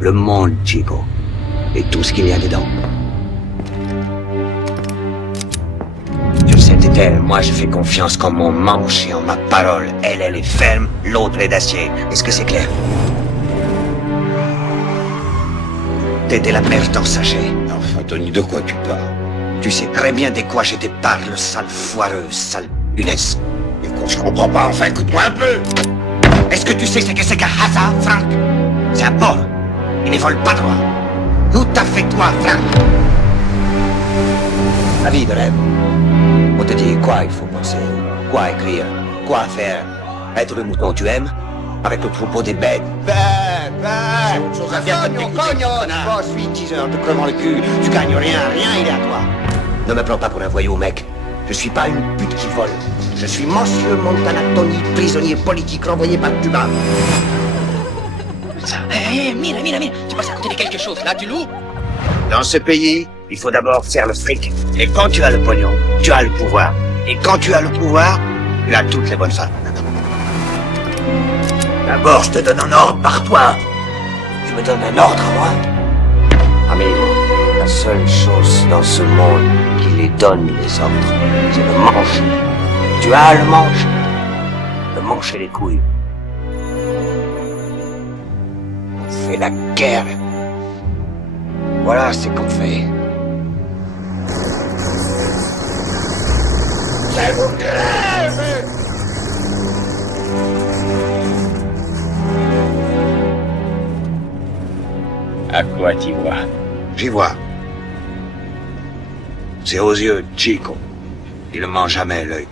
Le monde, Chico. Et tout ce qu'il y a dedans. Je sais, Tétel, moi je fais confiance en mon manche et en ma parole. Elle est ferme, l'autre est d'acier. Est-ce que c'est clair? T'es de la merde en sachet. Enfin, Tony, de quoi tu parles? Tu sais très bien de quoi je te parle, sale foireuse, sale punesse. Écoute, je comprends pas, enfin, écoute-moi un peu. Est-ce que tu sais ce que c'est qu'un hasard, Frank? C'est un porc. Il ne vole pas droit. Tout à fait toi, Frank. La vie de rêve. On te dit quoi il faut penser, quoi écrire, quoi faire. Être le mouton tu aimes, avec le troupeau des bêtes. C'est autre chose à faire. Boss, 8-10 heures, te crevant le cul. Tu gagnes rien, rien il est à toi. Ne me prends pas pour un voyou, mec. Je suis pas une pute qui vole. Je suis Monsieur Montana Tony, prisonnier politique renvoyé par Cuba. Mira, tu passes à côté de quelque chose, là, tu loues. Dans ce pays, il faut d'abord faire le fric. Et quand tu as le pognon, tu as le pouvoir. Et quand tu as le pouvoir, tu as toutes les bonnes femmes. D'abord, je te donne un ordre par toi. Tu me donnes un ordre à moi? Amigo, la seule chose dans ce monde qui les donne les ordres, c'est le manche. Tu as le manche. Le manche et les couilles. On fait la guerre. Voilà ce qu'on fait. Je vous crève! À quoi t'y vois? J'y vois. C'est aux yeux de Chico. Il ne ment jamais l'œil.